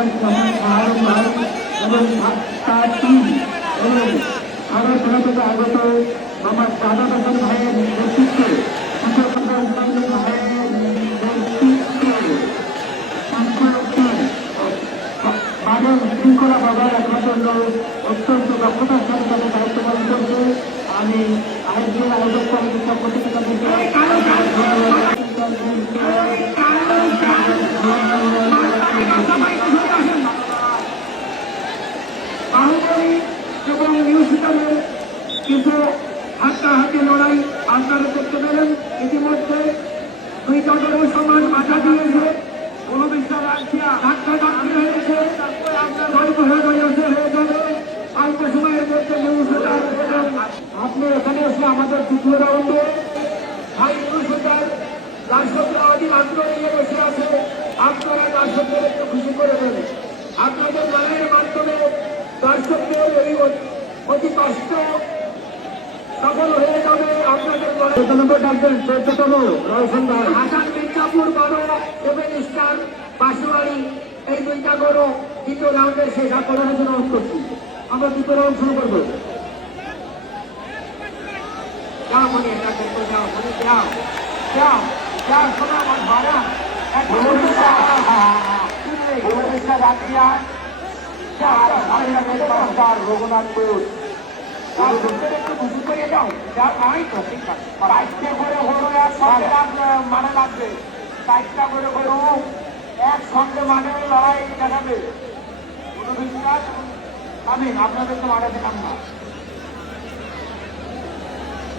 এবং তার টিম এবং আরো ছোট থেকে আগত আমার দাদা দাদন ভাইয়ের নেতৃত্বে ভাইয়ের মানব শৃঙ্খলা বজায় রাখার জন্য অত্যন্ত দক্ষতার সাথে তাদের দায়িত্ব পালন করছে। আমি আইনের আয়োজক কমিটির পক্ষ থেকে তাদেরকে বাহুবলী এবং নিউজিল্যান্ডের কিন্তু হাতাহাতি লড়াই আপনারা করতে পারেন। ইতিমধ্যে দুই দলেরও সমান বাধা দিয়েছে, কোনো বিশ্বাস ধাক্কা ধাক্কি হয়েছে, গল্প হয়ে গেছে হয়ে যাবে অল্প সময়ের মধ্যে নিউজিল্যান্ড। আপনি এখানে এসে আমাদের দ্বিতীয় রাউন্ডে ভাই নিউজিল্যান্ড দর্শকরা অধিক আগ্রহ নিয়ে বসে আছে। আপনারা দর্শকদের একটু খুশি করে দেবেন। আপনাদের লড়াইয়ের মাধ্যমে দর্শকদের এই অতি কষ্ট সফল হয়ে যাবে। আপনাদের হাসান মির্জাপুর বড় সেভেন স্টার বাসুয়ারি এই দুইটা গরু দ্বিতীয় রাউন্ডে শেষ করার জন্য অনুরোধ করছি। আমরা দ্বিতীয় রাউন্ড শুরু করবো। যাও মনে এটা করতে যাও, মনে যাও যাও যাও শোনো আমার ভাড়া রঘুনাথপুর একটু বুঝি করে যাও যা নাই তো ঠিক আছে। বাইকটা করে গরু মানে লাগবে, বাইকটা করে গরু একসঙ্গে মানে লড়াই দেখাবে। কোনো বিশ্বাস আমি আপনাদের তো মারা দিলাম না।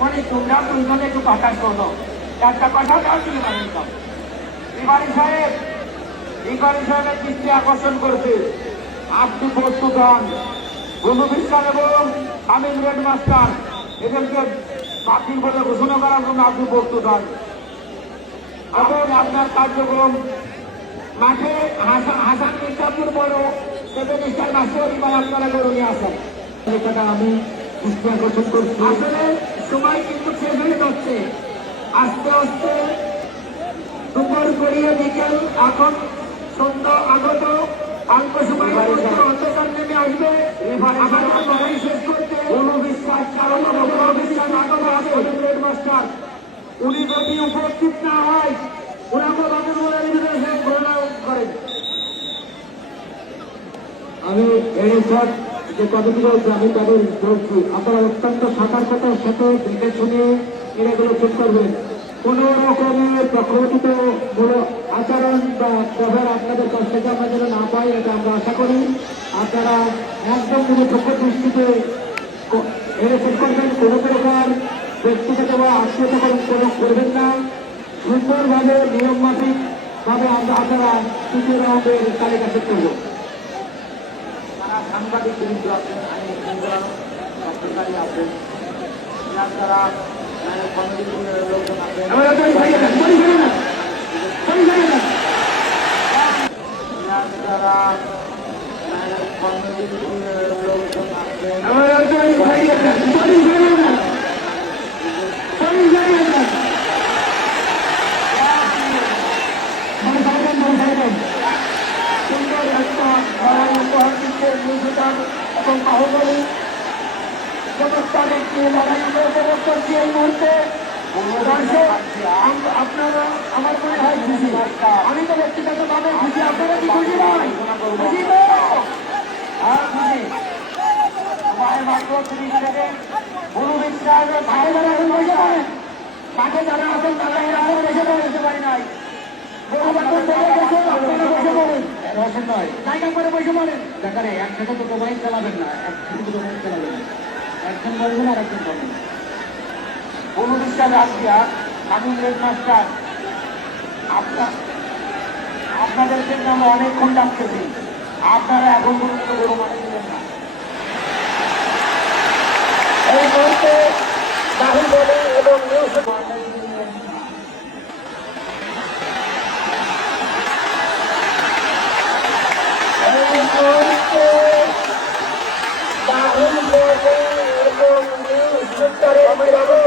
মানে তোমরা দুইজনে একটু কথা শোনো, একটা কথা দাও তুমি মানে দাও। বিবারী সাহেবের দৃষ্টি আকর্ষণ করছে, আপনি প্রস্তুত হন। বন্ধু বিশ্বাস এবং আমিন রেড মাস্টার এদেরকে বাতিল বলে ঘোষণা করার জন্য আপনি প্রস্তুত হন এবং আপনার কার্যক্রম মাঠে হাসান মির্জাপুর বড় সেভেন স্টার বাসুয়ারি বা আপনারা করে নিয়ে আসেন। আমি দৃষ্টি আকর্ষণ করছি। আসলে সময় কিন্তু শেষ হয়ে যাচ্ছে, আস্তে আস্তে দুপুর গড়িয়ে বিকেল এখন সন্ধ্যা আগত অল্প সময় অন্ধকার নেমে আসবে। আমাদের লড়াই শেষ করতে কোনো বিশ্বাস কারণ বিশ্বাস আগত আছে রেড মাস্টার। উনি যদি উপস্থিত না হয় ওনাকে বাদের ঘোষণা করেন। আমি এই সব যে কমিটি রয়েছে আমি তাদের বলছি, আপনারা অত্যন্ত সতর্কতার সাথে দেখে শুনে এগুলো ঠিক করবেন। কোন রকমের প্রকৃত আচরণ বা ব্যবহার আপনাদের কাছ থেকে আমরা যেন না পাই, এটা আমরা আশা করি। আপনারা একদম নিরপেক্ষ দৃষ্টিতে এরকম করবেন, কোনো প্রকার ব্যক্তিগত বা আত্মীয়তা করবেন না। সুন্দরভাবে নিয়ম মাফিক ভাবে আপনারা তৃতীয় রাউন্ডের তালিকা ঠিক করবেন। যারা সাংবাদিক বৃন্দ আছেন, সরকারি আছেন, যারা লোকজন আছেন, সুন্দর একটা উপহার দিচ্ছে নিউজিল্যান্ড এবং বাহুবলী চমৎকার একটি লড়াই উপভোগ করছি এই মুহূর্তে। আপনারা আমার মনে হয় খুশি, আমি তো ব্যক্তিগত ভাবে খুশি। আপনারা কি খুশি নয়? খুশি তো খুশি। মাত্র 30 সেকেন্ড গুরু বিশ্বাস মাঠে যারা এখন বসে পড়েন, মাঠে যারা আছেন তারা এখন বসে পড়তে পারি নাই। জায়গা করে বসে পড়েন। দেখারে একসাথে তো মোবাইল চালাবেন না, একসাথে তো মোবাইল চালাবেন না, একজন বলবেন আর একজন বলবেন। গুরু বিশ্বাস আসিয়া আমিন রেড মাস্টার আপনাদেরকে আমরা অনেকক্ষণ ডাকতেছি, আপনারা এখন পর্যন্ত গরু মাঠে দিলেন না। এই মুহূর্তে বাহুবলী এবং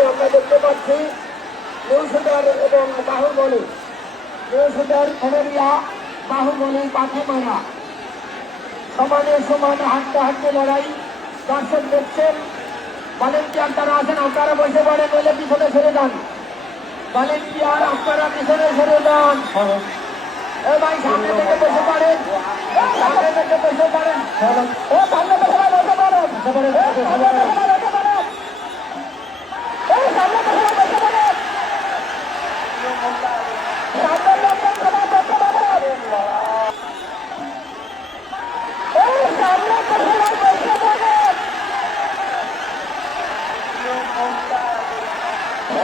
আমরা দেখতে পাচ্ছি নিউজিল্যান্ড এবং বাহুবলী, নিউজিল্যান্ড খবরিয়া বাহুবলী পাখি মারা সমানে সমানে হাঁটতে হাঁটতে লড়াই দর্শক দেখছেন। ভলেন্টিয়ার যারা আছেন আপনারা বসে পড়েন, নইলে পিছনে সরে যান। ভলেন্টিয়ার আপনারা পিছনে সরে যান। এ ভাই সামনে থেকে বসে পড়েন, সামনে থেকে বসে পড়েন, ও সামনে থেকে বসে পড়েন, সামনে থেকে বসে পড়েন, এই সামনে থেকে বসে পড়েন, সামনে লোকজন সবাই বসে পড়েন, এই সামনে থেকে বসে পড়েন,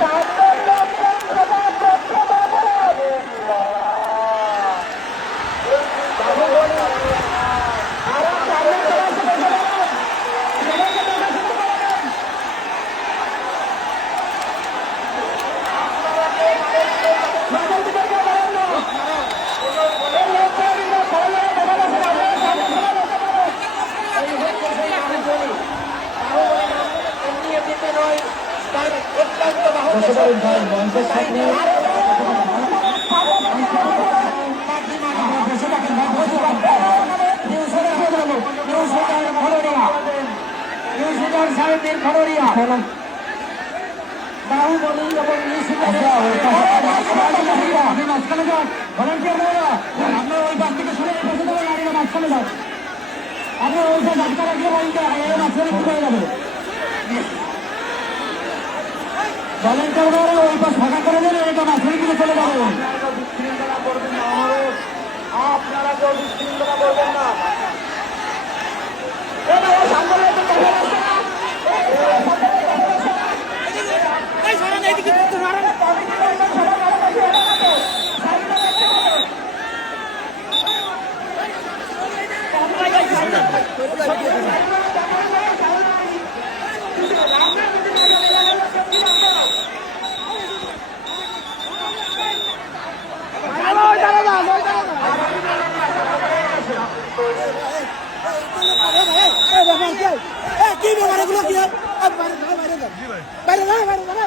সামনে লোকজন সবাই বসে পড়েন। বাহুবলী এবং আমরা ওই বাস থেকে সরে বসে দেবো, গাড়িটা মাঝখানে যান। আপনি ওই যে ডাক্তার গিয়ে বলতে মাঝখানে কি হয়ে যাবে, ভলেন্টিয়ার ওই পাশ ফাঁকা করে দেন, এটা মাঝখানে দিকে চলে যাবে। বিশৃঙ্খলা করবেন না, আপনারা কেউ বিশৃঙ্খলা করবেন না। কি ব্যাপার এগুলো কি বাইরে বাইরে বাইরে বাইরে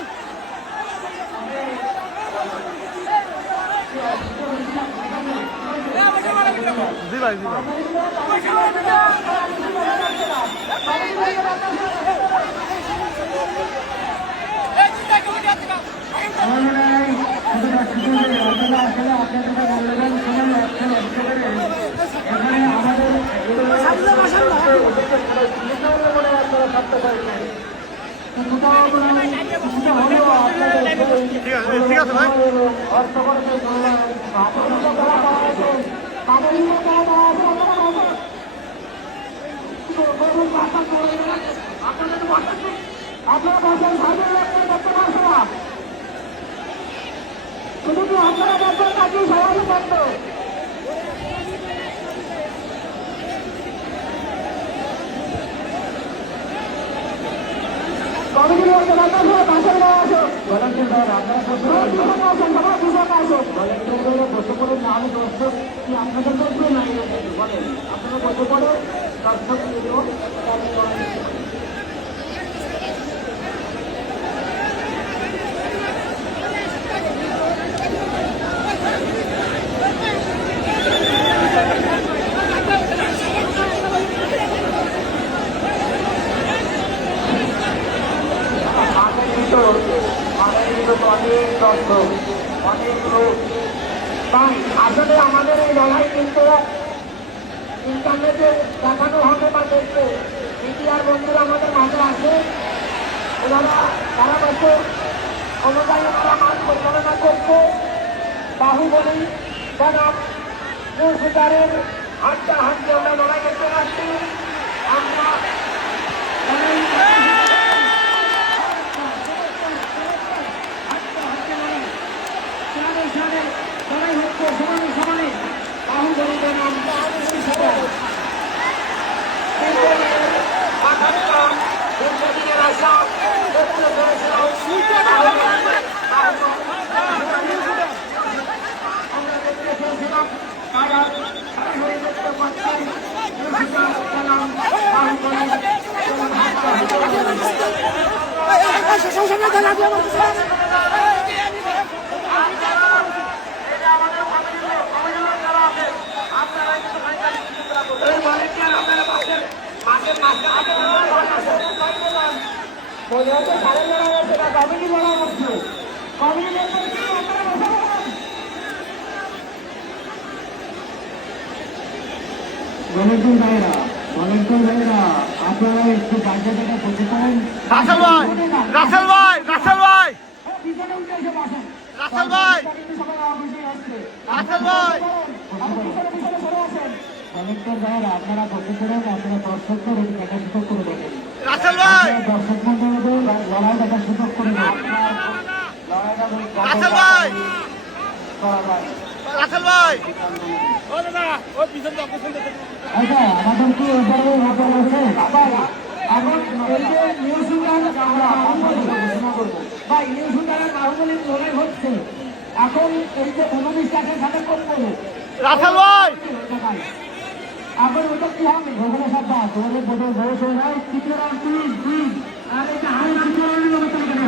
জি ভাই জি ভাই ঠিক আছে ভাই আপনারা বসেন, সাইকেল রাখতে করতে পারছে না, শুধু কি আপনারা বসেন নাকি সবাই বন্ধ? কমিটির মধ্যে পাশের গায়ে আসো, আপনারা পিছনে আসুন, বসে পড়ে না হলে দর্শক কি আপনাদের বলবে না, বলেন আপনারা বসে পড়ে দর্শক অনেক দর্শক, অনেক লোক। তাই আসলে আমাদের এই লড়াই কিন্তু ইন্টারনেটে দেখানো হবে বা দেখবে, মিডিয়ার বন্ধুরা আমাদের মাঝে আসে, ওনারা সারা বছর অনুযায়ী ওনারা মাঠ পরিচালনা করছে। বাহুবলী বনাম নিউজুটারের হাঁটতে হাঁটতে আমরা লড়াই করতে পারছি। আমরা লড়াই হচ্ছে সমানে সমানে, বাহুবলী বনাম দীর্ঘদিনের আশা আমরা দেখতে চেয়েছিলাম, তারা হয়ে দেখতে পাচ্ছেন আপনারা হচ্ছে সারের লড়াই হচ্ছে না, কমিটি লড়াই হচ্ছে। কমিটি মেম্বার কি আপনারা বসে বলেন? ভলেন্টিয়ার ভাইরা আপনারা একটু জায়গাটা করতে পারেন। রাসেল ভাই রাসেল ভাই রাসেল ভাই পিছনে উঠে এসে বসেন। রাসেল ভাই কিন্তু সবাই আমার পিছনে আসছে। রাসেল ভাই আপনি পিছনে সরে আসেন। ভলেন্টিয়ার ভাইরা আপনারা বসে পড়েন, আপনারা দর্শকদের দেখা সুযোগ করে দেবেন। রাসেল ভাই দর্শক মন্ডলীদের লড়াই দেখার সুযোগ করে দেবেন। রাসেল ভাই রাসেল ভাই আচ্ছা, আমাদের কি এবারে নজর আছে? এখন এই যে নিউ সুলতান ভাই, নিউ সুলতানের বাহুবলীর লড়াই হচ্ছে। এখন এই যে 19 সাথে কোন বলে রাসেল ভাই এখন ওটা কি হবে? ওখানে সব বাদ, তোমাদের বোধ বয়স হয়ে যায়, তৃতীয় রাউন্ড প্লিজ। আর এটা হাই তৃতীয় রাউন্ডের অবস্থা কেন?